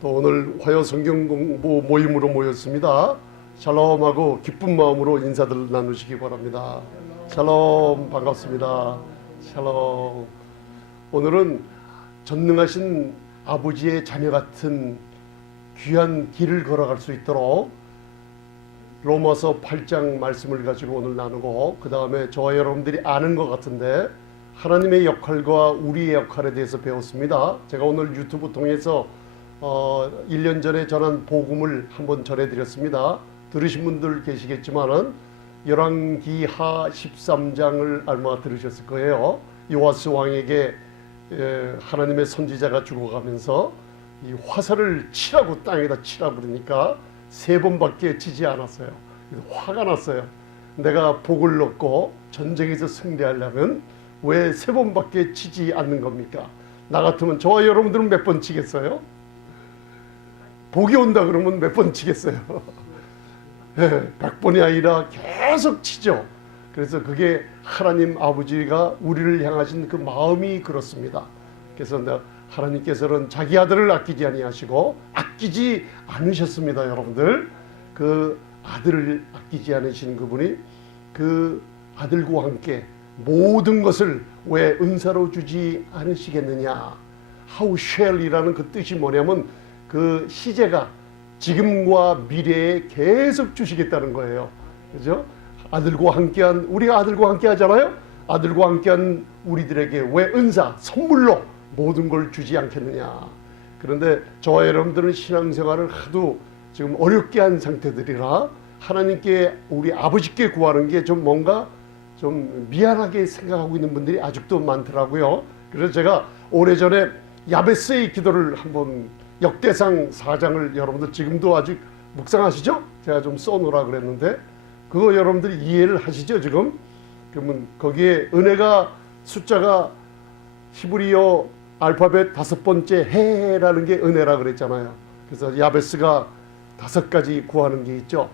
또 오늘 화요 성경 공부 모임으로 모였습니다. 샬롬하고 기쁜 마음으로 인사들 나누시기 바랍니다. 샬롬, 반갑습니다. 샬롬. 오늘은 전능하신 아버지의 자녀 같은 귀한 길을 걸어갈 수 있도록 로마서 8장 말씀을 가지고 오늘 나누고, 그 다음에 저와 여러분들이 아는 것 같은데 하나님의 역할과 우리의 역할에 대해서 배웠습니다. 제가 오늘 유튜브 통해서 1년 전에 전한 복음을 한번 전해드렸습니다. 들으신 분들 계시겠지만은 열왕기하 13장을 아마 들으셨을 거예요. 요아스 왕에게 하나님의 선지자가 죽어가면서 이 화살을 치라고 땅에다 치라 그러니까 3번밖에 치지 않았어요. 화가 났어요. 내가 복을 얻고 전쟁에서 승리하려면 왜 3번밖에 치지 않는 겁니까? 나 같으면, 저와 여러분들은 몇 번 치겠어요? 복이 온다 그러면 몇 번 치겠어요? 100번이 아니라 계속 치죠. 그래서 그게 하나님 아버지가 우리를 향하신 그 마음이 그렇습니다. 그래서 하나님께서는 자기 아들을 아끼지 아니하시고 아끼지 않으셨습니다. 여러분들, 그 아들을 아끼지 않으시는 그분이 그 아들과 함께 모든 것을 왜 은사로 주지 않으시겠느냐. How shall이라는 그 뜻이 뭐냐면 그 시제가 지금과 미래에 계속 주시겠다는 거예요. 그죠? 아들과 함께한, 우리가 아들과 함께 하잖아요. 아들과 함께한 우리들에게 왜 은사, 선물로 모든 걸 주지 않겠느냐. 그런데 저와 여러분들은 신앙생활을 하도 지금 어렵게 한 상태들이라 하나님께, 우리 아버지께 구하는 게 좀 뭔가 좀 미안하게 생각하고 있는 분들이 아직도 많더라고요. 그래서 제가 오래전에 야베스의 기도를 한번, 역대상 4장을 여러분들 지금도 아직 묵상하시죠? 제가 좀 써놓으라 그랬는데 그거 여러분들이 이해를 하시죠 지금? 그러면 거기에 은혜가 숫자가 히브리어 알파벳 5번째 해라는 게 은혜라 그랬잖아요. 그래서 야베스가 5가지 구하는 게 있죠.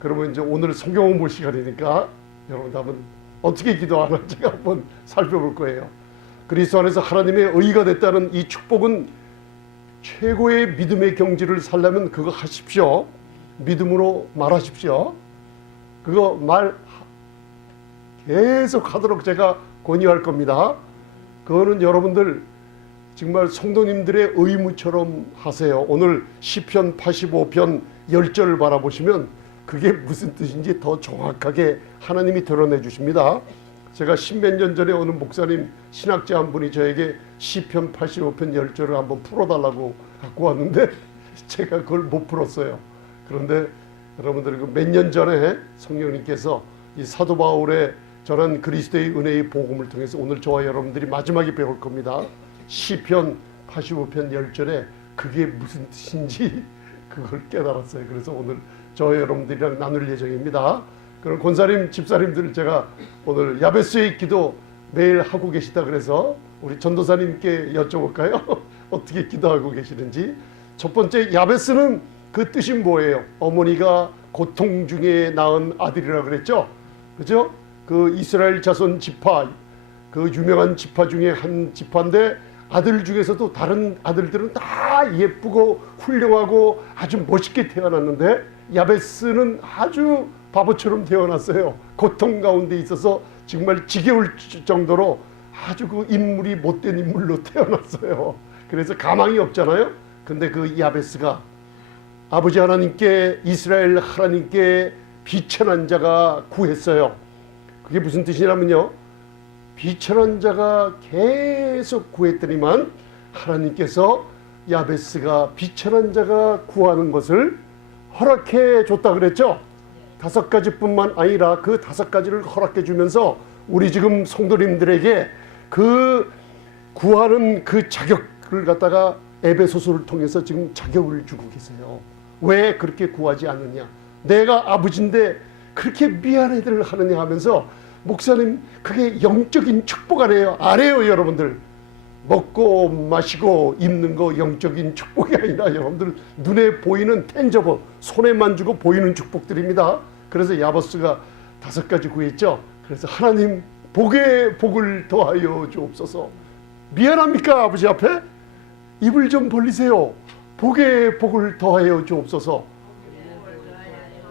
그러면 이제 오늘 성경 볼 시간이니까 여러분 한번 어떻게 기도하나 제가 한번 살펴볼 거예요. 그리스도 안에서 하나님의 의가 됐다는 이 축복은 최고의 믿음의 경지를 살려면 그거 하십시오. 믿음으로 말하십시오. 그거 말 계속 하도록 제가 권유할 겁니다. 그거는 여러분들 정말 성도님들의 의무처럼 하세요. 오늘 시편 85편 10절을 바라보시면 그게 무슨 뜻인지 더 정확하게 하나님이 드러내 주십니다. 제가 10몇 년 전에 어느 목사님, 신학자 한 분이 저에게 시편 85편 10절을 한번 풀어달라고 갖고 왔는데 제가 그걸 못 풀었어요. 그런데 여러분들 몇 년 전에 성령님께서 이 사도 바울의 전한 그리스도의 은혜의 복음을 통해서 오늘 저와 여러분들이 마지막에 배울 겁니다. 시편 85편 10절에 그게 무슨 뜻인지 그걸 깨달았어요. 그래서 오늘 저와 여러분들이랑 나눌 예정입니다. 그럼 권사님, 집사님들, 제가 오늘 야베스의 기도 매일 하고 계시다 그래서 우리 전도사님께 여쭤볼까요? 어떻게 기도하고 계시는지. 첫 번째, 야베스는 그 뜻이 뭐예요? 어머니가 고통 중에 낳은 아들이라 그랬죠? 그죠? 그 이스라엘 자손 지파, 그 유명한 지파 중에 한 지파인데 아들 중에서도 다른 아들들은 다 예쁘고 훌륭하고 아주 멋있게 태어났는데 야베스는 아주 바보처럼 태어났어요. 고통 가운데 있어서 정말 지겨울 정도로 아주 그 인물이 못된 인물로 태어났어요. 그래서 가망이 없잖아요. 근데 그 야베스가 아버지 하나님께, 이스라엘 하나님께 비천한 자가 구했어요. 그게 무슨 뜻이냐면요, 비천한 자가 계속 구했더니만 하나님께서 야베스가 비천한 자가 구하는 것을 허락해 줬다 그랬죠. 5가지뿐만 아니라 그 5가지를 허락해 주면서 우리 지금 성도님들에게 그 구하는 그 자격을 갖다가 에베소서를 통해서 지금 자격을 주고 계세요. 왜 그렇게 구하지 않느냐? 내가 아버지인데 그렇게 미안 애들을 하느냐 하면서, 목사님 그게 영적인 축복 아니에요? 아니에요. 여러분들, 먹고 마시고 입는 거 영적인 축복이 아니라 여러분들 눈에 보이는 텐저버, 손에 만지고 보이는 축복들입니다. 그래서 야베스가 5가지 구했죠. 그래서 하나님 복에 복을 더하여 주옵소서. 미안합니까? 아버지 앞에 입을 좀 벌리세요. 복에 복을 더하여 주옵소서.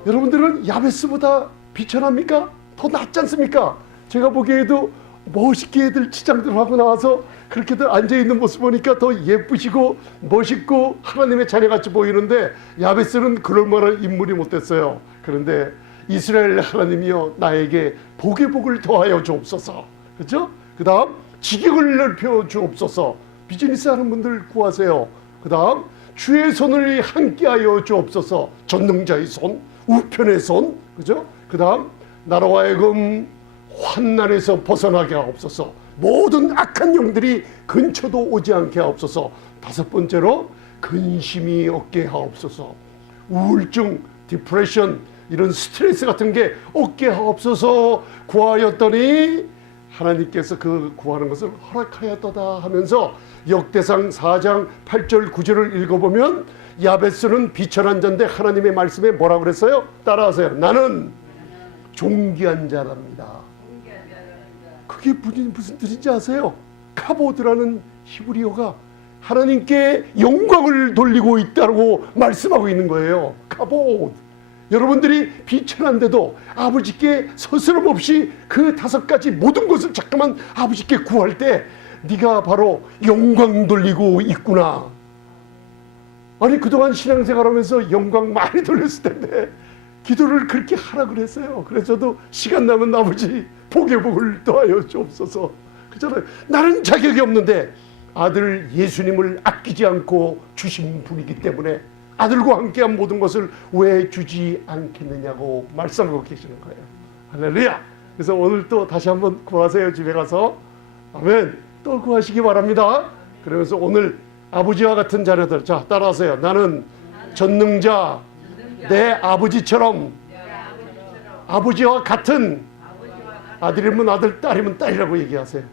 여러분들은 야베스보다 비천합니까? 더 낫지 않습니까? 제가 보기에도 멋있게들 치장들 하고 나와서 그렇게들 앉아있는 모습 보니까 더 예쁘시고 멋있고 하나님의 자녀같이 보이는데, 야베스는 그럴 만한 인물이 못됐어요. 그런데 이스라엘 하나님이여 나에게 복의 복을 더하여 주옵소서. 그렇죠? 그 다음 지경을 넓혀 주옵소서. 비즈니스 하는 분들 구하세요. 그 다음 주의 손을 함께하여 주옵소서. 전능자의 손, 우편의 손, 그죠? 그 다음 나로 하여금 환난에서 벗어나게 하옵소서. 모든 악한 영들이 근처도 오지 않게 하옵소서. 다섯 번째로 근심이 없게 하옵소서. 우울증, 디프레션, 이런 스트레스 같은 게 없게 하옵소서 구하였더니 하나님께서 그 구하는 것을 허락하였도다 하면서 역대상 4장 8절 9절을 읽어보면 야베스는 비천한 자인데 하나님의 말씀에 뭐라고 그랬어요? 따라하세요. 나는 존귀한 자랍니다. 그게 무슨 뜻인지 아세요? 카보드라는 히브리어가 하나님께 영광을 돌리고 있다고 말씀하고 있는 거예요. 카보드. 여러분들이 비천한데도 아버지께 서스럼 없이 그 다섯 가지 모든 것을 잠깐만 아버지께 구할 때 네가 바로 영광 돌리고 있구나. 아니 그동안 신앙생활하면서 영광 많이 돌렸을 텐데 기도를 그렇게 하라 그랬어요. 그래서 저도 시간 나면 아버지 복의 복을 더하여 주옵소서. 그잖아요. 나는 자격이 없는데 아들 예수님을 아끼지 않고 주신 분이기 때문에 아들과 함께한 모든 것을 왜 주지 않겠느냐고 말씀하고 계시는 거예요. 할렐루야. 그래서 오늘 또 다시 한번 구하세요. 집에 가서. 아멘. 또 구하시기 바랍니다. 그러면서 오늘 아버지와 같은 자녀들, 자 따라하세요. 나는 전능자 내 아버지처럼 아버지와 같은, 아들이면 아들, 딸이면 딸이라고 얘기하세요.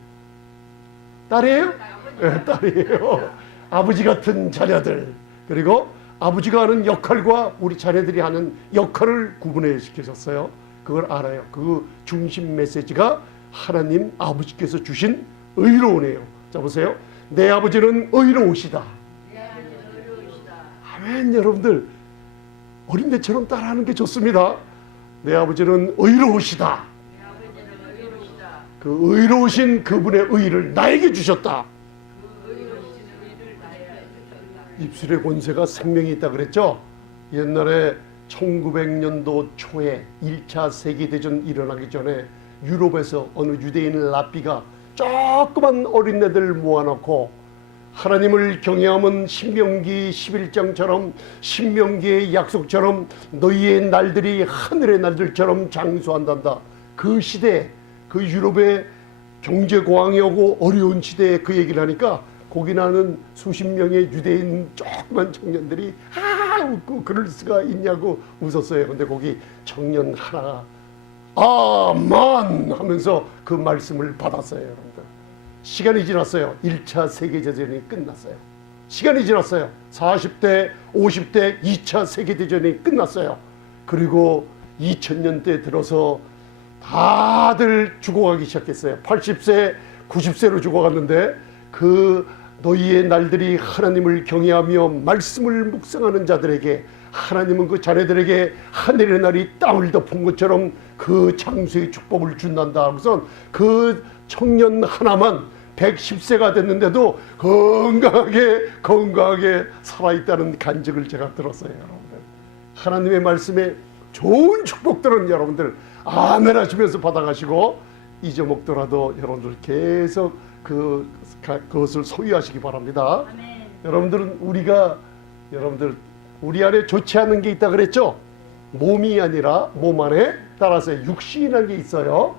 딸이에요? 네, 딸이에요. 아버지 같은 자녀들. 그리고 아버지가 하는 역할과 우리 자녀들이 하는 역할을 구분해 시키셨어요. 그걸 알아요. 그 중심 메시지가 하나님 아버지께서 주신 의로우네요. 자 보세요. 내 아버지는 의로우시다. 아멘. 여러분들 어린애처럼 따라하는 게 좋습니다. 내 아버지는 의로우시다. 그 의로우신 그분의 의를 나에게 주셨다. 입술의 권세가 생명이 있다 그랬죠. 옛날에 1900년도 초에 1차 세계대전 일어나기 전에 유럽에서 어느 유대인 랍비가 조그만 어린애들 모아놓고 하나님을 경외함은 신명기 11장처럼 신명기의 약속처럼 너희의 날들이 하늘의 날들처럼 장수한단다. 그 시대에 그 유럽의 경제고항이 오고 어려운 시대에 그 얘기를 하니까 거기 나는 수십 명의 유대인 조그만 청년들이 웃고 그럴 수가 있냐고 웃었어요. 근데 거기 청년 하나가 아만 하면서 그 말씀을 받았어요. 여러분들 시간이 지났어요. 1차 세계대전이 끝났어요. 시간이 지났어요. 40대 50대 2차 세계대전이 끝났어요. 그리고 2000년대 들어서 다들 죽어가기 시작했어요. 80세 90세로 죽어갔는데 그 너희의 날들이 하나님을 경외하며 말씀을 묵상하는 자들에게 하나님은 그 자녀들에게 하늘의 날이 땅을 덮은 것처럼 그 장수의 축복을 준단다 하고선 그 청년 하나만 110세가 됐는데도 건강하게 살아있다는 간증을 제가 들었어요. 여러분들 하나님의 말씀에 좋은 축복들은 여러분들 아멘 하시면서 받아가시고 잊어먹더라도 여러분들 계속 그것을 소유하시기 바랍니다. 아멘. 여러분들은 우리 안에 좋지 않은 게 있다 그랬죠? 몸이 아니라 몸 안에 따라서 육신이라는 게 있어요.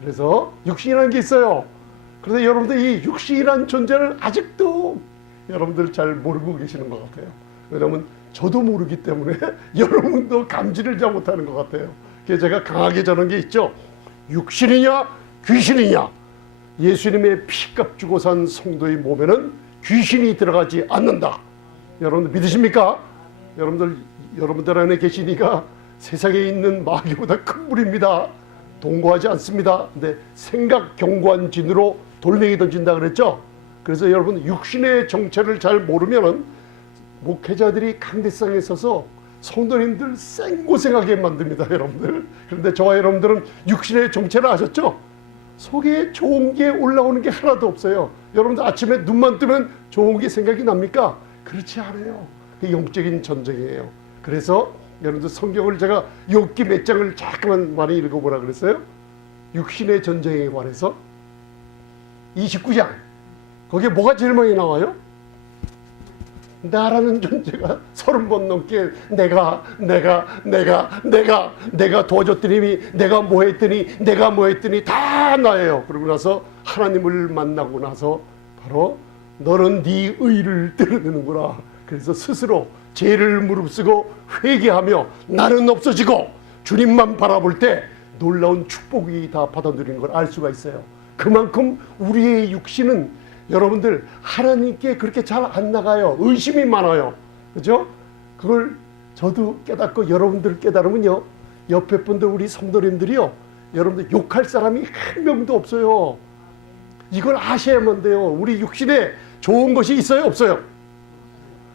그래서 육신이라는 게 있어요. 그래서 여러분들 이 육신이라는 존재를 아직도 여러분들 잘 모르고 계시는 것 같아요. 왜냐하면 저도 모르기 때문에 여러분도 감지를 잘 못하는 것 같아요. 그래서 제가 강하게 전한 게 있죠. 육신이냐 귀신이냐. 예수님의 피값 주고 산 성도의 몸에는 귀신이 들어가지 않는다. 여러분들 믿으십니까? 여러분들 안에 계시니까 세상에 있는 마귀보다 큰 불입니다. 동거하지 않습니다. 근데 생각 경고한 진으로 돌멩이 던진다 그랬죠. 그래서 여러분 육신의 정체를 잘 모르면은 목회자들이 강대상에 서서 성도님들 생고생하게 만듭니다, 여러분들. 그런데 저와 여러분들은 육신의 정체를 아셨죠? 속에 좋은 게 올라오는 게 하나도 없어요. 여러분들 아침에 눈만 뜨면 좋은 게 생각이 납니까? 그렇지 않아요. 그 영적인 전쟁이에요. 그래서 여러분들 성경을 제가 욥기 몇 장을 잠깐만 많이 읽어보라 그랬어요. 육신의 전쟁에 관해서 29장 거기에 뭐가 제일 많이 나와요? 나라는 존재가 30번 넘게 내가 도와줬더니 내가 뭐 했더니 다 나예요. 그러고 나서 하나님을 만나고 나서 바로 너는 네 의를 드러내는구나. 그래서 스스로 죄를 무릅쓰고 회개하며 나는 없어지고 주님만 바라볼 때 놀라운 축복이 다 받아 누리는 걸 알 수가 있어요. 그만큼 우리의 육신은 여러분들 하나님께 그렇게 잘 안 나가요. 의심이 많아요. 그죠? 그걸 저도 깨닫고 여러분들 깨달으면요, 옆에 분들 우리 성도님들이요, 여러분들 욕할 사람이 한 명도 없어요. 이걸 아셔야만 돼요. 우리 육신에 좋은 것이 있어요, 없어요?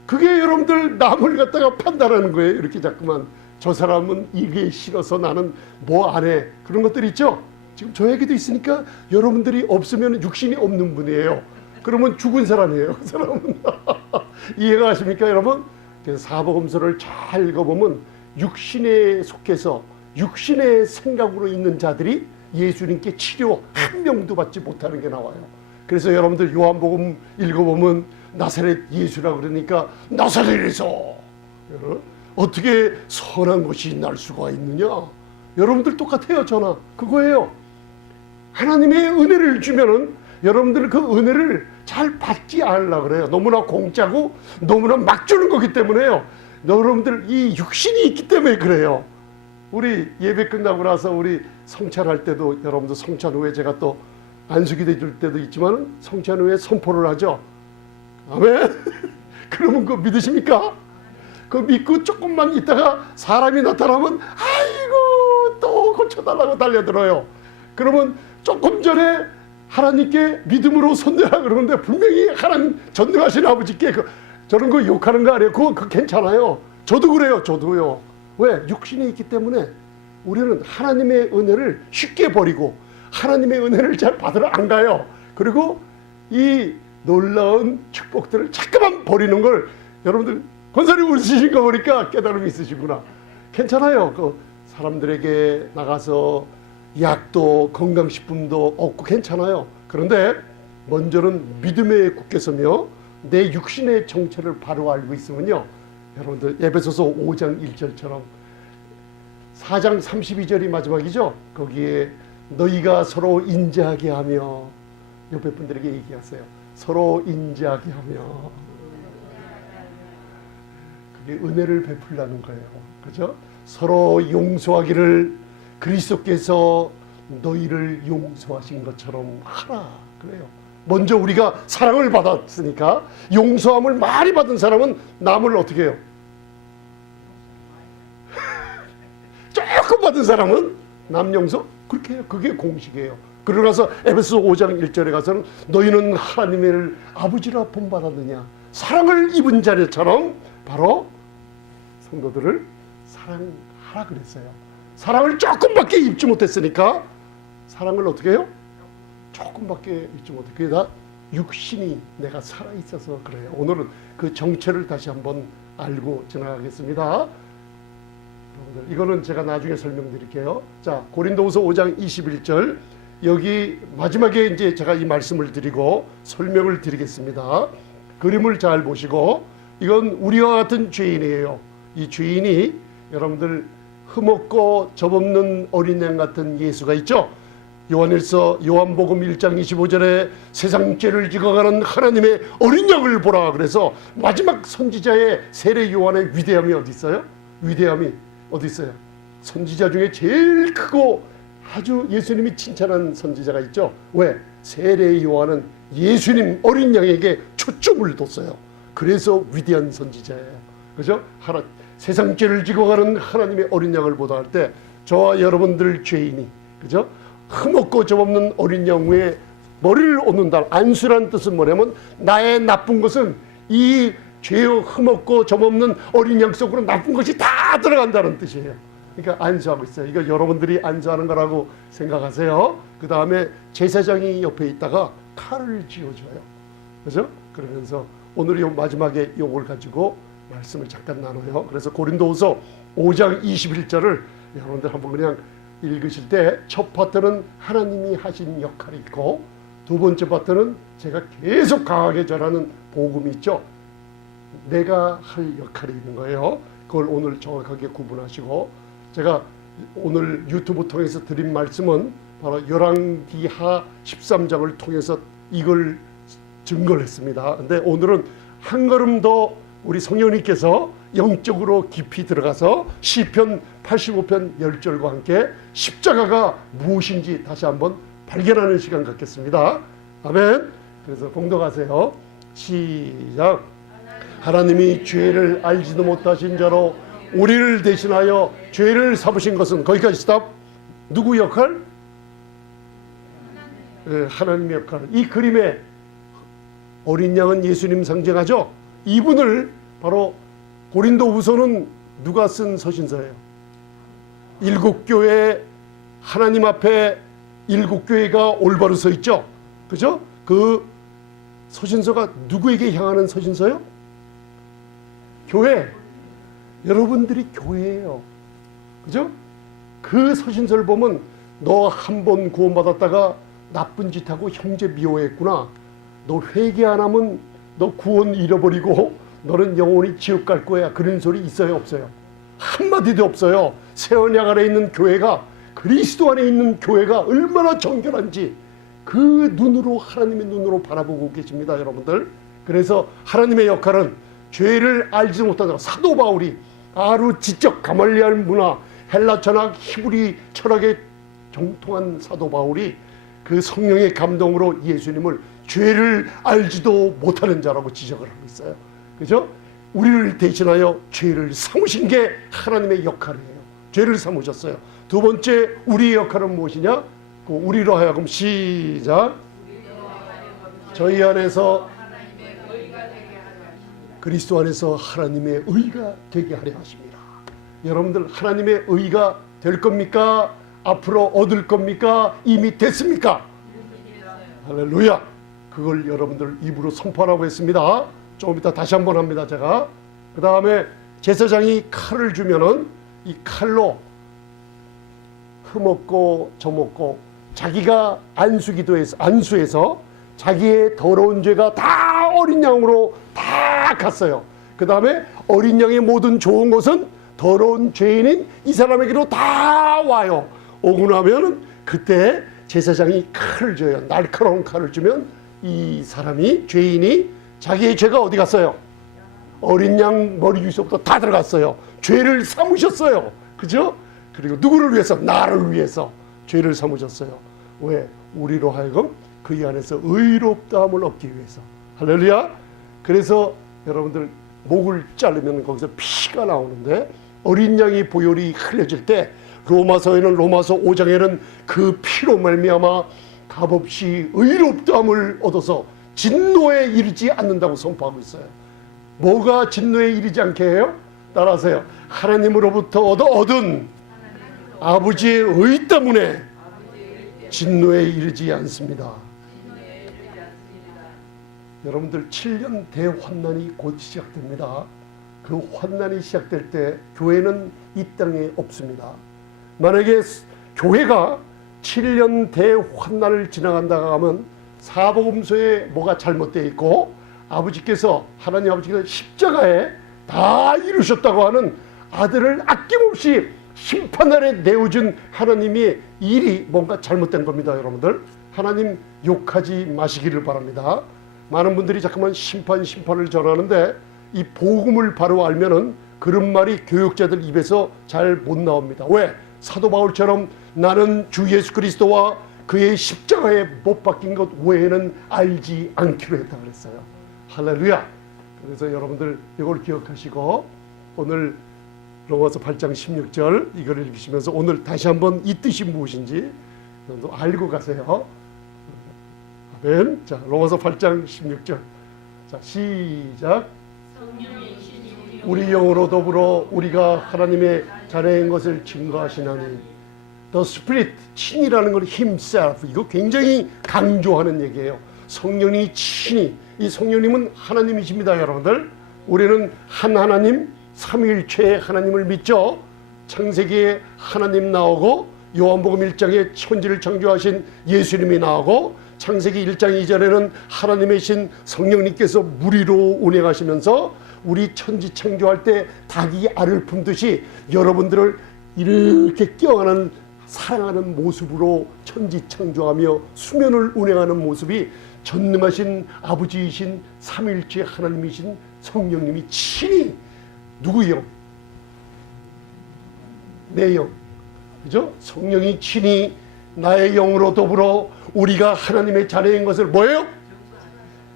그게 여러분들 남을 갖다가 판단하는 거예요. 이렇게 자꾸만 저 사람은 이게 싫어서 나는 뭐 안 해, 그런 것들 있죠. 지금 저 얘기도 있으니까 여러분들이 없으면 육신이 없는 분이에요. 그러면 죽은 사람이에요, 그 사람은. 이해가 가십니까, 여러분? 그래서 사복음서를 잘 읽어보면 육신에 속해서 육신의 생각으로 있는 자들이 예수님께 치료 한 명도 받지 못하는 게 나와요. 그래서 여러분들 요한복음 읽어보면 나사렛 예수라 그러니까 나사렛에서 어떻게 선한 것이 날 수가 있느냐. 여러분들 똑같아요, 저나. 그거예요. 하나님의 은혜를 주면은 여러분들 그 은혜를 잘 받지 않으려고 그래요. 너무나 공짜고 너무나 막 주는 거기 때문에요. 여러분들 이 육신이 있기 때문에 그래요. 우리 예배 끝나고 나서 우리 성찬할 때도 여러분들 성찬 후에 제가 또 안수기도 줄 때도 있지만 성찬 후에 선포를 하죠. 아멘. 그러면 그거 믿으십니까? 그거 믿고 조금만 있다가 사람이 나타나면 아이고 또 고쳐달라고 달려들어요. 그러면 조금 전에 하나님께 믿음으로 손대라 그러는데 분명히 하나님 전능하신 아버지께 저런 거 욕하는 거 아니에요. 그거 괜찮아요. 저도 그래요. 저도요. 왜? 육신이 있기 때문에 우리는 하나님의 은혜를 쉽게 버리고 하나님의 은혜를 잘 받으러 안 가요. 그리고 이 놀라운 축복들을 자꾸만 버리는 걸 여러분들 권사님 웃으신 거 보니까 깨달음이 있으시구나. 괜찮아요. 그 사람들에게 나가서 약도 건강식품도 얻고 괜찮아요. 그런데 먼저는 믿음에 굳게 서며 내 육신의 정체를 바로 알고 있으면요, 여러분들 에베소서 5장 1절처럼 4장 32절이 마지막이죠. 거기에 너희가 서로 인자하게 하며, 옆에 분들에게 얘기하세요. 서로 인자하게 하며. 그게 은혜를 베풀라는 거예요. 그죠? 서로 용서하기를 그리스도께서 너희를 용서하신 것처럼 하라. 그래요. 먼저 우리가 사랑을 받았으니까 용서함을 많이 받은 사람은 남을 어떻게 해요? 조금 받은 사람은 남 용서? 그렇게 해요. 그게 공식이에요. 그러고 나서 에베소 5장 1절에 가서는 너희는 하나님의 아버지라 본받았느냐. 사랑을 입은 자들처럼 바로 성도들을 사랑하라 그랬어요. 사랑을 조금밖에 입지 못했으니까 사랑을 어떻게 해요? 조금밖에 입지 못해. 그게 다 육신이 내가 살아있어서 그래요. 오늘은 그 정체를 다시 한번 알고 지나가겠습니다. 이거는 제가 나중에 설명드릴게요. 자, 고린도후서 5장 21절, 여기 마지막에 이제 제가 이 말씀을 드리고 설명을 드리겠습니다. 그림을 잘 보시고, 이건 우리와 같은 죄인이에요. 이 죄인이 여러분들 흠없고 접없는 어린 양 같은 예수가 있죠. 요한일서 요한복음 1장 25절에 세상 죄를 지어가는 하나님의 어린 양을 보라. 그래서 마지막 선지자의 세례 요한의 위대함이 어디 있어요? 위대함이 어디 있어요? 선지자 중에 제일 크고 아주 예수님이 칭찬한 선지자가 있죠. 왜? 세례 요한은 예수님 어린 양에게 초점을 뒀어요. 그래서 위대한 선지자예요. 그죠? 세상 죄를 지고 가는 하나님의 어린 양을 보도할 때 저와 여러분들 죄인이, 그죠? 흠없고 접없는 어린 양 위에 머리를 얹는다. 안수란 뜻은 뭐냐면 나의 나쁜 것은 이 죄어 흠없고 점없는 어린 양 속으로 나쁜 것이 다 들어간다는 뜻이에요. 그러니까 안수하고 있어요. 이거 여러분들이 안수하는 거라고 생각하세요. 그 다음에 제사장이 옆에 있다가 칼을 쥐어줘요. 그죠? 그러면서 오늘 요 마지막에 요걸 가지고 말씀을 잠깐 나눠요. 그래서 고린도후서 5장 21절을 여러분들 한번 그냥 읽으실 때 첫 파트는 하나님이 하신 역할이 있고 두 번째 파트는 제가 계속 강하게 전하는 복음이 있죠. 내가 할 역할이 있는 거예요. 그걸 오늘 정확하게 구분하시고, 제가 오늘 유튜브 통해서 드린 말씀은 바로 열왕기하 13장을 통해서 이걸 증거를 했습니다. 근데 오늘은 한 걸음 더 우리 성령님께서 영적으로 깊이 들어가서 시편 85편 10절과 함께 십자가가 무엇인지 다시 한번 발견하는 시간 갖겠습니다. 아멘. 그래서 봉독하세요. 시작. 하나님이 죄를 알지도 못하신 자로 우리를 대신하여 죄를 삼으신 것은, 거기까지 스탑. 누구 역할? 하나님의 역할. 이 그림에 어린 양은 예수님 상징하죠. 이분을 바로 고린도후서는 누가 쓴 서신서예요? 일곱 교회, 하나님 앞에 일곱 교회가 올바로 서 있죠. 그죠? 그 서신서가 누구에게 향하는 서신서요? 교회. 여러분들이 교회예요. 그죠? 그 서신서를 보면 너 한 번 구원받았다가 나쁜 짓 하고 형제 미워했구나. 너 회개 안 하면 너 구원 잃어버리고 너는 영원히 지옥 갈 거야. 그런 소리 있어요, 없어요? 한마디도 없어요. 새 언약 안에 있는 교회가, 그리스도 안에 있는 교회가 얼마나 정결한지 그 눈으로, 하나님의 눈으로 바라보고 계십니다, 여러분들. 그래서 하나님의 역할은 죄를 알지 못하다가 사도 바울이 아루 지적 가말리알 문화, 헬라 철학, 히브리 철학에 정통한 사도 바울이 그 성령의 감동으로 예수님을 죄를 알지도 못하는 자라고 지적을 하고 있어요. 그죠? 우리를 대신하여 죄를 삼으신 게 하나님의 역할이에요. 죄를 삼으셨어요. 두 번째, 우리의 역할은 무엇이냐? 그 우리로 하여금 시작. 저희 안에서 그리스도 안에서 하나님의 의가 되게 하려 하십니다. 여러분들 하나님의 의가 될 겁니까? 앞으로 얻을 겁니까? 이미 됐습니까? 할렐루야. 그걸 여러분들 입으로 선포하라고 했습니다. 조금 이따 다시 한번 합니다, 제가. 그 다음에 제사장이 칼을 주면은 이 칼로 흠없고 점없고 자기가 안수해서 자기의 더러운 죄가 다 어린 양으로 다 갔어요. 그 다음에 어린 양의 모든 좋은 것은 더러운 죄인인 이 사람에게로 다 와요. 오고 나면은 그때 제사장이 칼을 줘요. 날카로운 칼을 주면 이 사람이, 죄인이 자기의 죄가 어디 갔어요? 어린 양 머리 위서부터 다 들어갔어요. 죄를 삼으셨어요. 그죠? 그리고 누구를 위해서? 나를 위해서 죄를 삼으셨어요. 왜? 우리로 하여금 그 안에서 의롭다함을 얻기 위해서. 할렐루야. 그래서 여러분들 목을 자르면 거기서 피가 나오는데, 어린 양이 보혈이 흘려질 때 로마서에는, 로마서 5장에는 그 피로 말미암아 값없이 의롭다함을 얻어서 진노에 이르지 않는다고 선포하고 있어요. 뭐가 진노에 이르지 않게 해요? 따라하세요. 하나님으로부터 얻은 아버지의 의 때문에 진노에 이르지 않습니다. 여러분들 7년 대환난이 곧 시작됩니다. 그 환난이 시작될 때 교회는 이 땅에 없습니다. 만약에 교회가 7년 대환난을 지나간다고 하면 사복음서에 뭐가 잘못되어 있고 아버지께서, 하나님 아버지께서 십자가에 다 이루셨다고 하는 아들을 아낌없이 심판날에 내어준 하나님의 일이 뭔가 잘못된 겁니다. 여러분들 하나님 욕하지 마시기를 바랍니다. 많은 분들이 자꾸만 심판을 전하는데 이 복음을 바로 알면은 그런 말이 교육자들 입에서 잘 못 나옵니다. 왜? 사도 바울처럼 나는 주 예수 그리스도와 그의 십자가에 못 박힌 것 외에는 알지 않기로 했다 그랬어요. 할렐루야. 그래서 여러분들 이걸 기억하시고 오늘 로마서 8장 16절 이걸 읽으시면서 오늘 다시 한번 이 뜻이 무엇인지 알고 가세요. 아멘. 자, 로마서 8장 16절. 자, 시작. 우리 영으로 더불어 우리가 하나님의 자녀인 것을 증거하시나니. The Spirit, 친이라는 건 himself. 이거 굉장히 강조하는 얘기예요. 성령이 친히. 이 성령님은 하나님이십니다, 여러분들. 우리는 한 하나님, 삼위일체의 하나님을 믿죠. 창세기에 하나님 나오고 요한복음 1장에 천지를 창조하신 예수님이 나오고 창세기 1장 이전에는 하나님의 신 성령님께서 무리로 운행하시면서 우리 천지 창조할 때 닭이 알을 품듯이 여러분들을 이렇게 껴안는 사랑하는 모습으로 천지 창조하며 수면을 운행하는 모습이 전능하신 아버지이신 삼위일체 하나님이신 성령님이 친히 누구요? 내 영. 그죠? 성령이 친히 나의 영으로 더불어 우리가 하나님의 자녀인 것을 뭐예요?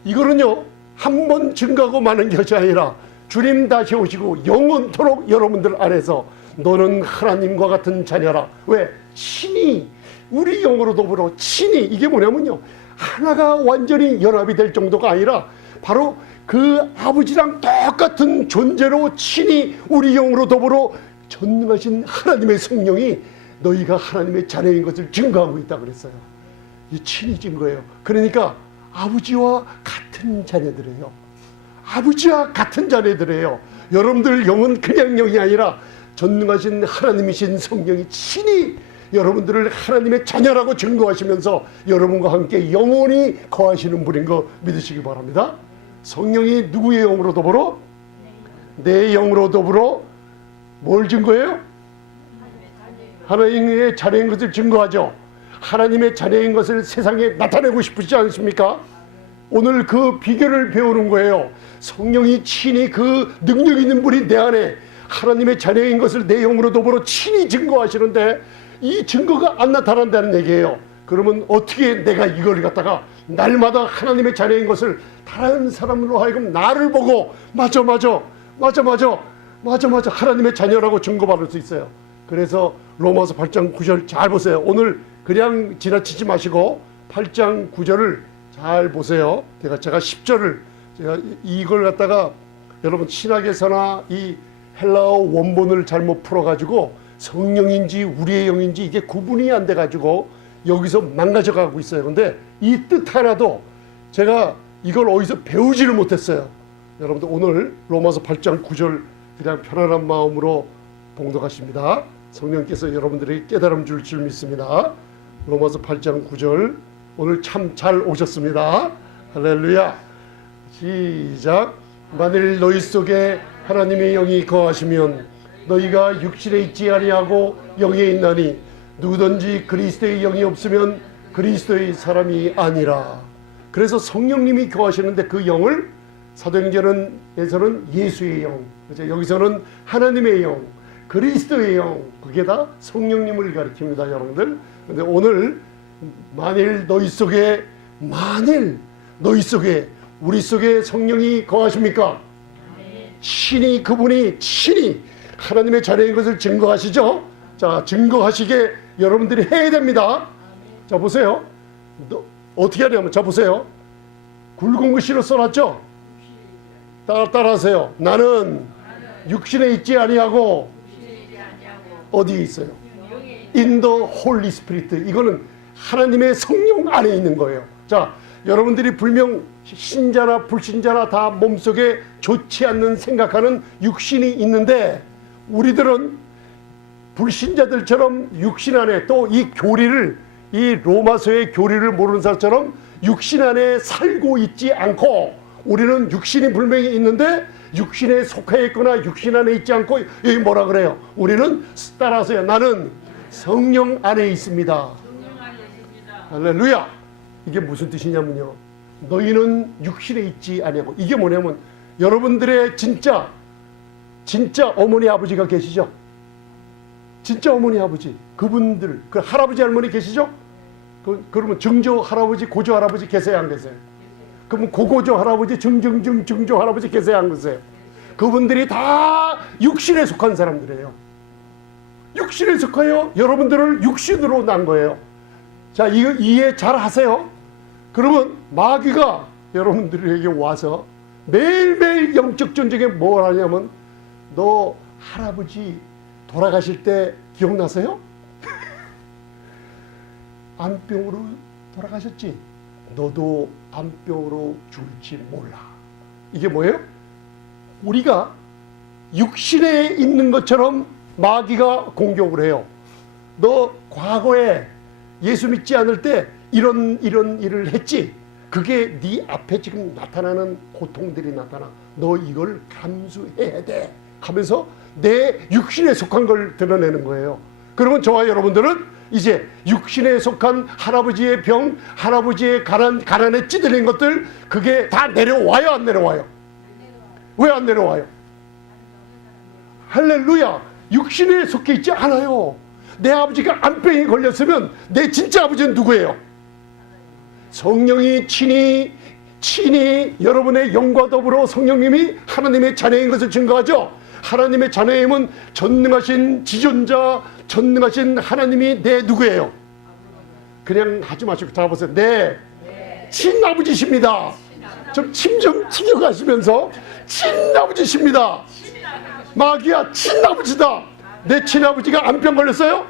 이거는요 한 번 증거하고 마는 것이 아니라 주님 다시 오시고 영원토록 여러분들 안에서 너는 하나님과 같은 자녀라. 왜? 친히 우리 영으로 더불어 친히. 이게 뭐냐면요 하나가 완전히 연합이 될 정도가 아니라 바로 그 아버지랑 똑같은 존재로 친히 우리 영으로 더불어 전능하신 하나님의 성령이 너희가 하나님의 자녀인 것을 증거하고 있다 그랬어요. 이 친히 증거예요. 그러니까 아버지와 같은 자녀들이에요. 아버지와 같은 자녀들이에요. 여러분들 영은 그냥 영이 아니라 전능하신 하나님이신 성령이 친히 여러분들을 하나님의 자녀라고 증거하시면서 여러분과 함께 영원히 거하시는 분인 거 믿으시기 바랍니다. 성령이 누구의 영으로 더불어? 내 영으로 더불어 뭘 증거해요? 하나님의 자녀인 것을 증거하죠. 하나님의 자녀인 것을 세상에 나타내고 싶으시지 않습니까? 오늘 그 비결을 배우는 거예요. 성령이 친히 그 능력 있는 분이 내 안에 하나님의 자녀인 것을 내 영으로 더불어 친히 증거하시는데 이 증거가 안 나타난다는 얘기예요. 그러면 어떻게 내가 이걸 갖다가 날마다 하나님의 자녀인 것을 다른 사람으로 하여금 나를 보고 맞아 하나님의 자녀라고 증거받을 수 있어요. 그래서 로마서 8장 9절 잘 보세요. 오늘 그냥 지나치지 마시고 8장 9절을 잘 보세요. 제가 10절을 제가 이걸 갖다가 여러분 신학에서나 이 헬라어 원본을 잘못 풀어가지고 성령인지 우리의 영인지 이게 구분이 안 돼가지고 여기서 망가져가고 있어요. 근데 이 뜻 하나도 제가 이걸 어디서 배우지를 못했어요. 여러분들 오늘 로마서 8장 9절 그냥 편안한 마음으로 봉독하십니다. 성령께서 여러분들에게 깨달음 줄 믿습니다. 로마서 8장 9절 오늘 참 잘 오셨습니다. 할렐루야. 시작. 만일 너희 속에 하나님의 영이 거하시면 너희가 육신에 있지 아니하고 영에 있나니 누구든지 그리스도의 영이 없으면 그리스도의 사람이 아니라. 그래서 성령님이 거하시는데 그 영을 사도행전에서는 예수의 영, 그렇죠? 여기서는 하나님의 영, 그리스도의 영, 그게 다 성령님을 가리킵니다, 여러분들. 근데 오늘 만일 너희 속에 우리 속에 성령이 거하십니까? 친히 그분이 친히 하나님의 자녀인 것을 증거하시죠. 자, 증거하시게 여러분들이 해야 됩니다. 자, 보세요. 어떻게 하냐면, 자, 보세요. 굵은 글씨로 써놨죠? 따라하세요. 나는 육신에 있지 아니하고 어디에 있어요? In the Holy Spirit. 이거는 하나님의 성령 안에 있는 거예요. 자, 여러분들이 분명 신자나 불신자나 다 몸속에 좋지 않는 생각하는 육신이 있는데 우리들은 불신자들처럼 육신 안에 또 이 교리를 이 로마서의 교리를 모르는 사람처럼 육신 안에 살고 있지 않고 우리는 육신이 분명히 있는데 육신에 속해 있거나 육신 안에 있지 않고 여기 뭐라 그래요? 우리는 따라서요. 나는 성령 안에 있습니다. 할렐루야. 이게 무슨 뜻이냐면요. 너희는 육신에 있지 아니하고. 이게 뭐냐면 여러분들의 진짜 어머니 아버지가 계시죠? 진짜 어머니 아버지 그분들 그 할아버지 할머니 계시죠? 그러면 증조 할아버지 고조 할아버지 계세요 안 계세요? 그러면 고고조 할아버지 증조 할아버지 계세요 안 계세요? 그분들이 다 육신에 속한 사람들이에요. 육신에 속하여 여러분들을 육신으로 난 거예요. 자, 이거 이해 잘 하세요. 그러면 마귀가 여러분들에게 와서 매일매일 영적 전쟁에 뭘 하냐면, 너 할아버지 돌아가실 때 기억나세요? 암병으로 돌아가셨지? 너도 암병으로 죽을지 몰라. 이게 뭐예요? 우리가 육신에 있는 것처럼 마귀가 공격을 해요. 너 과거에 예수 믿지 않을 때 이런 일을 했지? 그게 네 앞에 지금 나타나는 고통들이 나타나. 너 이걸 감수해야 돼 하면서 내 육신에 속한 걸 드러내는 거예요. 그러면 저와 여러분들은 이제 육신에 속한 할아버지의 병, 할아버지의 가난에 찌들린 것들, 그게 다 내려와요, 안 내려와요? 왜 안 내려와요? 할렐루야! 육신에 속해 있지 않아요. 내 아버지가 암병에 걸렸으면 내 진짜 아버지는 누구예요? 성령이 친히 여러분의 영과 더불어 성령님이 하나님의 자녀인 것을 증거하죠. 하나님의 자녀임은 전능하신 지존자, 전능하신 하나님이 내 누구예요? 그냥 하지 마시고 다 보세요. 내 친아버지십니다. 좀 침 좀 튀겨가시면서 친아버지십니다. 마귀야, 친아버지다. 내 친아버지가 암병 걸렸어요?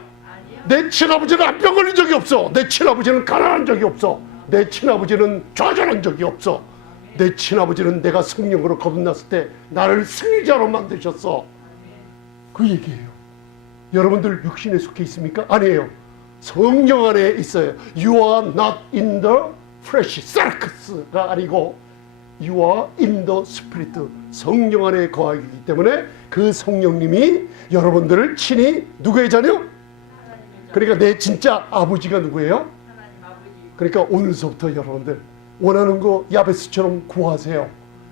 내 친아버지는 암병 걸린 적이 없어. 내 친아버지는 가난한 적이 없어. 내 친아버지는 좌절한 적이 없어. 내 친아버지는 내가 성령으로 거듭났을 때 나를 승리자로 만드셨어. 그 얘기예요. 여러분들 육신에 속해 있습니까? 아니에요. 성령 안에 있어요. You are not in the flesh, sarcas가 아니고 You are in the spirit. 성령 안에 거하기 때문에 그 성령님이 여러분들을 친히 누구의 자녀? 그러니까 내 진짜 아버지가 누구예요? 그러니까 오늘서부터 여러분들 원하는 거 야베스처럼 구하세요.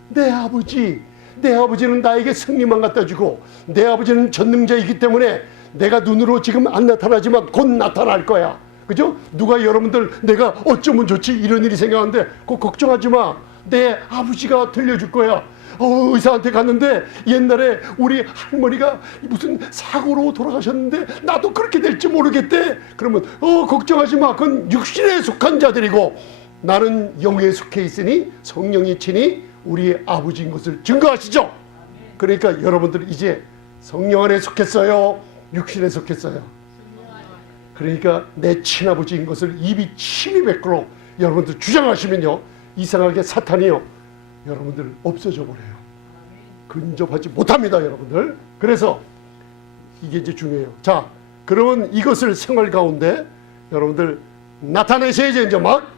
내 아버지는 나에게 승리만 갖다 주고, 내 아버지는 전능자이기 때문에 내가 눈으로 지금 안 나타나지만 곧 나타날 거야. 그죠? 누가 여러분들 내가 어쩌면 좋지 이런 일이 생각하는데 그거 걱정하지 마. 내 아버지가 들려줄 거야. 의사한테 갔는데 옛날에 우리 할머니가 무슨 사고로 돌아가셨는데 나도 그렇게 될지 모르겠대. 그러면 걱정하지 마. 그건 육신에 속한 자들이고 나는 영에 속해 있으니 성령이 친히 우리의 아버지인 것을 증거하시죠. 그러니까 여러분들 이제 성령 안에 속했어요? 육신에 속했어요? 그러니까 내 친아버지인 것을 입이 침이 뱉고 여러분들 주장하시면요, 이상하게 사탄이요 여러분들 없어져 버려요. 근접하지 못합니다, 여러분들. 그래서 이게 이제 중요해요. 자, 그러면 이것을 생활 가운데 여러분들 나타내셔야죠. 이제 막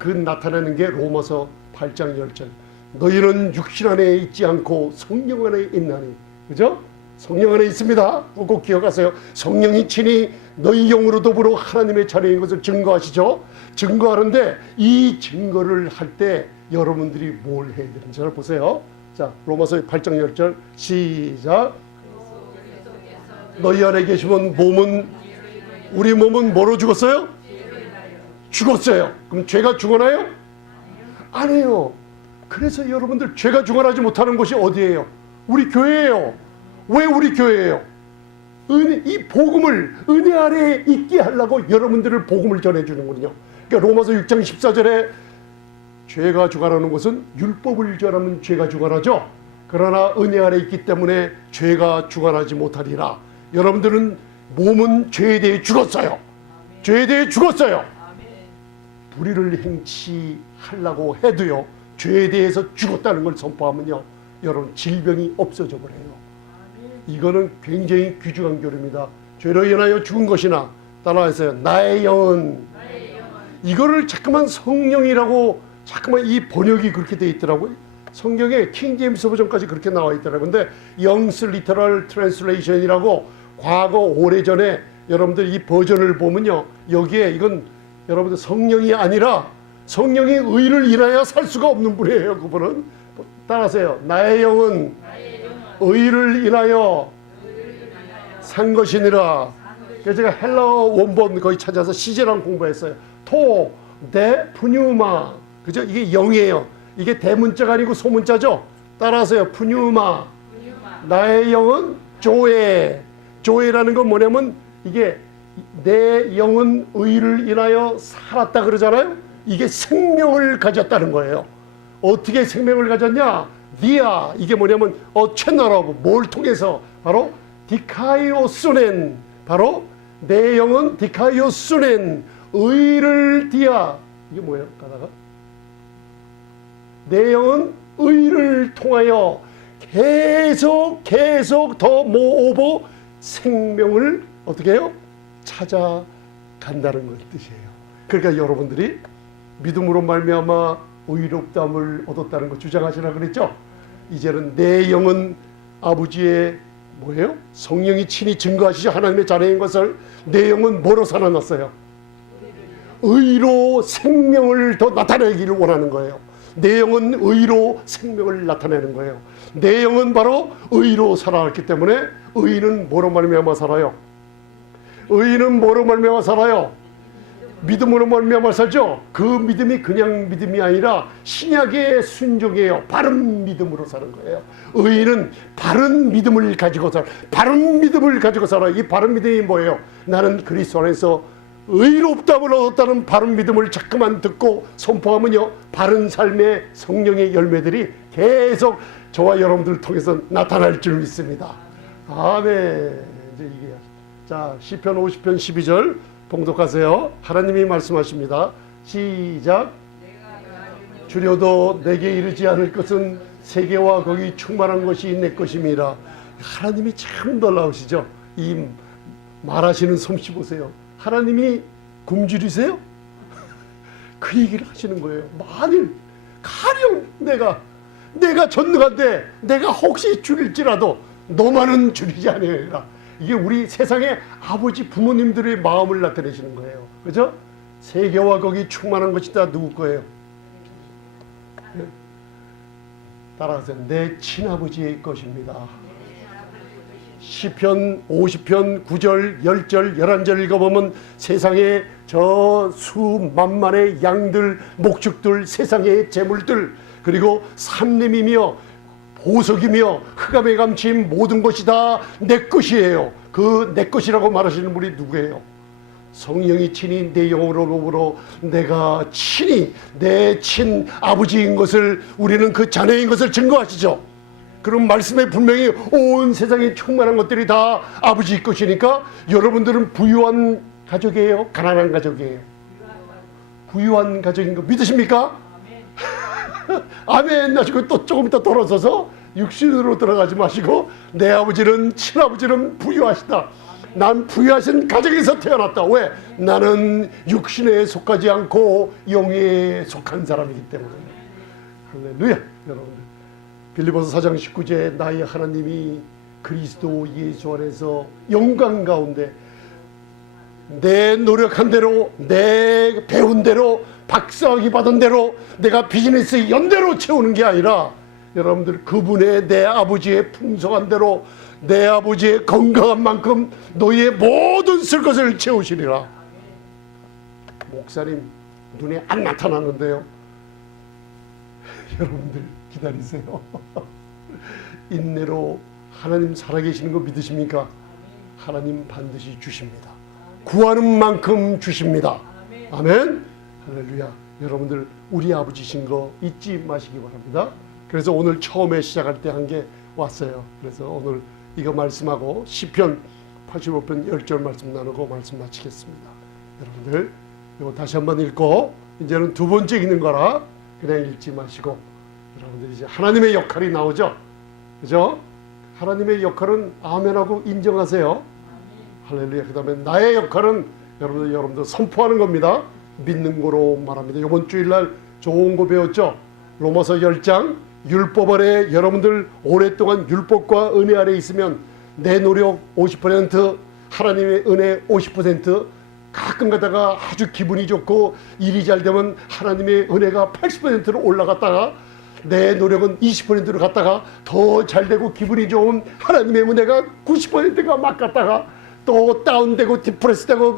그 나타내는 게 로마서 8장 10절. 너희는 육신 안에 있지 않고 성령 안에 있나니. 그죠? 성령 안에 있습니다. 꼭 기억하세요. 성령이 친히 너희 영으로 더불어 하나님의 자녀인 것을 증거하시죠. 증거하는데 이 증거를 할 때 여러분들이 뭘 해야 되는지 잘 보세요. 자, 로마서 8장 10절 시작. 너희 안에 계시면 우리 몸은 뭐로 죽었어요? 죽었어요. 그럼 죄가 죽어나요? 아니에요. 그래서 여러분들 죄가 죽어나지 못하는 곳이 어디예요? 우리 교회예요. 왜 우리 교회예요? 이 복음을 은혜 아래에 있게 하려고 여러분들을 복음을 전해주는군요. 그러니까 로마서 6장 14절에 죄가 죽어나는 것은 율법을 전하면 죄가 죽어나죠. 그러나 은혜 아래에 있기 때문에 죄가 죽어나지 못하리라. 여러분들은 몸은 죄에 대해 죽었어요. 죄에 대해 죽었어요. 불의를 행치하려고 해도요, 죄에 대해서 죽었다는 걸 선포하면요, 여러분 질병이 없어져 버려요. 이거는 굉장히 귀중한 교리입니다. 죄로 인하여 죽은 것이나, 따라하세요. 나의 영은. 이거를 자꾸만 성령이라고 자꾸만 이 번역이 그렇게 돼 있더라고요. 성경에 킹 제임스 버전까지 그렇게 나와 있더라고요. 근데 영스 리터럴 트랜슬레이션이라고 과거 오래전에 여러분들 이 버전을 보면요, 여기에 이건 여러분들 성령이 아니라 성령이 의를 인하여 살 수가 없는 분이에요. 그분은. 따라하세요. 나의 영은 의를 인하여 산 것이니라. 그래서 제가 헬라어 원본 거의 찾아서 시제랑 공부했어요. 토, 데, 푸뉴마. 그죠? 이게 영이에요. 이게 대문자가 아니고 소문자죠? 따라하세요. 푸뉴마. 나의 영은 조에. 조에라는 건 뭐냐면 이게 내 영은 의를 인하여 살았다 그러잖아요. 이게 생명을 가졌다는 거예요. 어떻게 생명을 가졌냐? 디아, 이게 뭐냐면 채널하고 뭘 통해서 바로 디카이오스넨, 바로 내 영은 디카이오스넨, 의를 디아, 이게 뭐예요? 가다가 내 영은 의를 통하여 계속 더 모오버 생명을 어떻게 해요? 찾아간다는 걸 뜻이에요. 그러니까 여러분들이 믿음으로 말미암아 의롭다함을 얻었다는 거 주장하시라 그랬죠? 이제는 내 영은 아버지의 뭐예요? 성령이 친히 증거하시죠. 하나님의 자녀인 것을. 내 영은 뭐로 살아났어요? 의로 생명을 더 나타내기를 원하는 거예요. 내 영은 의로 생명을 나타내는 거예요. 내 영은 바로 의로 살아왔기 때문에 의인은 뭐로 말미암아 살아요? 의인은 뭐로 말미암아 살아요? 믿음으로 말미암아 살죠. 그 믿음이 그냥 믿음이 아니라 신약의 순종이에요. 바른 믿음으로 사는 거예요. 의인은 바른 믿음을 가지고 살아. 바른 믿음을 가지고 살아. 이 바른 믿음이 뭐예요? 나는 그리스도 안에서 의롭다함을 얻었다는 바른 믿음을 자꾸만 듣고 선포하면요, 바른 삶의 성령의 열매들이 계속 저와 여러분들을 통해서 나타날 줄 믿습니다. 아멘. 이제 이게 자, 시편 50편 12절 봉독하세요. 하나님이 말씀하십니다. 시작. 주려도 내게 이르지 않을 것은 세계와 거기 충만한 것이 내 것임이라. 하나님이 참 놀라우시죠. 이 말하시는 솜씨 보세요. 하나님이 굶주리세요? 그 얘기를 하시는 거예요. 만일 가령 내가 전능한데 내가 혹시 줄일지라도 너만은 줄이지 아니하리라. 이게 우리 세상의 아버지 부모님들의 마음을 나타내시는 거예요. 그죠? 세계와 거기 충만한 것이 다 누구 거예요? 네. 따라하세요. 내 친아버지의 것입니다. 시편 50편 9절 10절 11절 읽어보면 세상의 저 수만만의 양들 목축들 세상의 재물들 그리고 산림이며 보석이며 흑암에 감힌 모든 것이 다 내 것이에요. 그 내 것이라고 말하시는 분이 누구예요? 성령이 친히 내 영으로 내가 친히 내 친아버지인 것을 우리는 그 자녀인 것을 증거하시죠. 그럼 말씀에 분명히 온 세상에 충만한 것들이 다 아버지 것이니까 여러분들은 부유한 가족이에요? 가난한 가족이에요? 부유한 가족인 거 믿으십니까? 아멘 하시고 또 조금 이따 돌아서서 육신으로 들어가지 마시고 내 아버지는 친아버지는 부유하시다. 난 부유하신 가정에서 태어났다. 왜? 나는 육신에 속하지 않고 영에 속한 사람이기 때문에. 할렐루야. 여러분들 빌립보서 4장 19절 나의 하나님이 그리스도 예수 안에서 영광 가운데 내 노력한 대로 내 배운 대로 박사학위 받은 대로 내가 비즈니스 연대로 채우는 게 아니라 여러분들 그분의 내 아버지의 풍성한 대로 내 아버지의 건강한 만큼 너희의 모든 쓸 것을 채우시리라. 목사님 눈에 안 나타나는데요. 여러분들 기다리세요. 인내로 하나님 살아계시는 거 믿으십니까? 하나님 반드시 주십니다. 구하는 만큼 주십니다. 아멘. 할렐루야. 여러분들 우리 아버지신 거 잊지 마시기 바랍니다. 그래서 오늘 처음에 시작할 때 한 게 왔어요. 그래서 오늘 이거 말씀하고 시편 85편 10절 말씀 나누고 말씀 마치겠습니다. 여러분들 이거 다시 한번 읽고 이제는 두 번째 읽는 거라 그냥 읽지 마시고 여러분들 이제 하나님의 역할이 나오죠. 그죠? 하나님의 역할은 아멘하고 인정하세요. 할렐루야. 그 다음에 나의 역할은 여러분들 선포하는 겁니다. 믿는 거로 말합니다. 이번 주일날 좋은 거 배웠죠. 로마서 10장 율법 아래 여러분들 오랫동안 율법과 은혜 아래 있으면 내 노력 50% 하나님의 은혜 50% 가끔 가다가 아주 기분이 좋고 일이 잘 되면 하나님의 은혜가 80%로 올라갔다가 내 노력은 20%로 갔다가 더 잘 되고 기분이 좋은 하나님의 은혜가 90%가 막 갔다가 또 다운되고 디프레스되고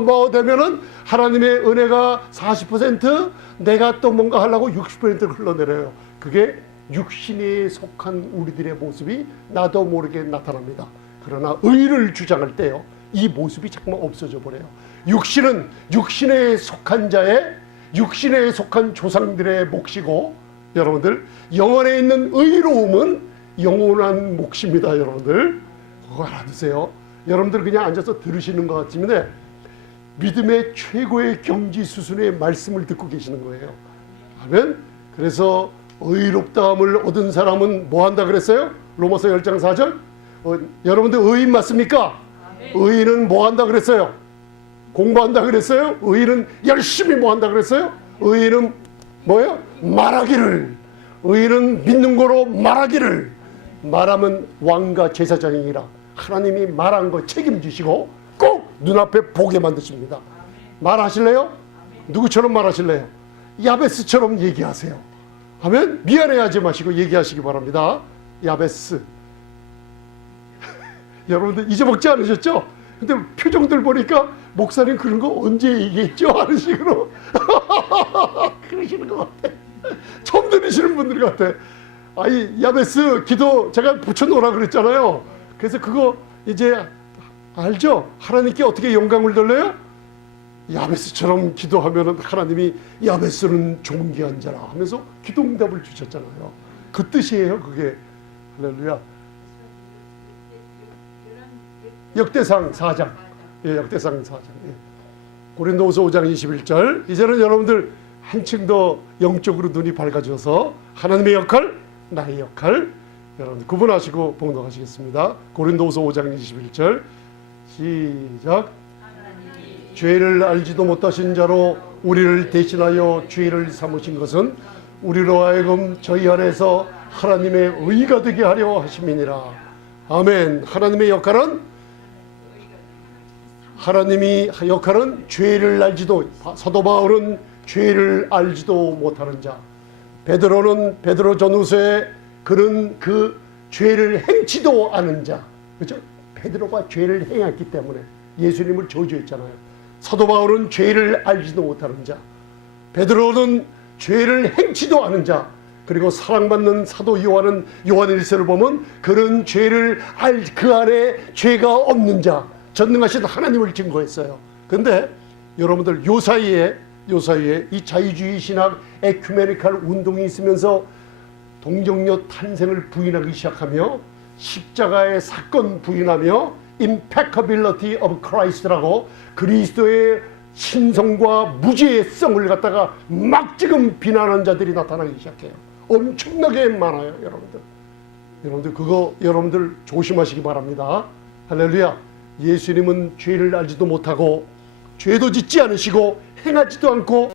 뭐 되면은 하나님의 은혜가 40% 내가 또 뭔가 하려고 60%를 흘러내려요. 그게 육신에 속한 우리들의 모습이 나도 모르게 나타납니다. 그러나 의를 주장할 때요 이 모습이 자꾸만 없어져 버려요. 육신은 육신에 속한 자의 육신에 속한 조상들의 몫이고 여러분들 영혼에 있는 의로움은 영원한 몫입니다. 여러분들 그거 알아두세요. 여러분들 그냥 앉아서 들으시는 것 같지만 믿음의 최고의 경지 수준의 말씀을 듣고 계시는 거예요. 아멘. 그래서 의롭다함을 얻은 사람은 뭐 한다 그랬어요? 로마서 10장 4절. 여러분들 의인 맞습니까? 의인은 뭐 한다 그랬어요? 공부한다 그랬어요? 의인은 열심히 뭐 한다 그랬어요? 의인은 뭐예요? 말하기를. 의인은 믿는 거로 말하기를. 말하면 왕과 제사장이라 하나님이 말한 거 책임지시고 꼭 눈앞에 보게 만드십니다. 말하실래요? 누구처럼 말하실래요? 야베스처럼 얘기하세요. 하면 미안해하지 마시고 얘기하시기 바랍니다. 야베스. 여러분들 잊어먹지 않으셨죠? 근데 표정들 보니까 목사님 그런 거 언제 얘기했죠? 하는 식으로 그러시는 것 같아. 처음 들으시는 분들 같아. 아이 야베스 기도 제가 붙여놓으라 그랬잖아요. 그래서 그거 이제 알죠? 하나님께 어떻게 영광을 돌려요? 야베스처럼 기도하면 하나님이 야베스는 존귀한 자라 하면서 기도응답을 주셨잖아요. 그 뜻이에요 그게. 할렐루야. 역대상 4장. 예, 역대상 4장. 예. 고린도후서 5장 21절. 이제는 여러분들 한층 더 영적으로 눈이 밝아져서 하나님의 역할, 나의 역할 여러분들 구분하시고 봉독하시겠습니다. 고린도후서 5장 21절. 시작. 죄를 알지도 못하신 자로 우리를 대신하여 죄를 삼으신 것은 우리로 하여금 저희 안에서 하나님의 의가 되게 하려 하심이니라. 아멘. 하나님의 역할은 죄를 알지도, 사도 바울은 죄를 알지도 못하는 자. 베드로는 베드로 전후서에 그는 그 죄를 행치도 않은 자. 그렇죠? 베드로가 죄를 행했기 때문에 예수님을 저주했잖아요. 사도 바울은 죄를 알지도 못하는 자. 베드로는 죄를 행치도 않은 자. 그리고 사랑받는 사도 요한은 요한일서를 보면 그는 죄를 그 안에 죄가 없는 자. 전능하신 하나님을 증거했어요. 근데 여러분들 요 사이에 이 자유주의 신학 에큐메니칼 운동이 있으면서 동정녀 탄생을 부인하기 시작하며 십자가의 사건 부인하며 impeccability of Christ라고 그리스도의 신성과 무죄성을 갖다가 막 지금 비난하는 자들이 나타나기 시작해요. 엄청나게 많아요. 여러분들 그거 여러분들 조심하시기 바랍니다. 할렐루야. 예수님은 죄를 알지도 못하고 죄도 짓지 않으시고 행하지도 않고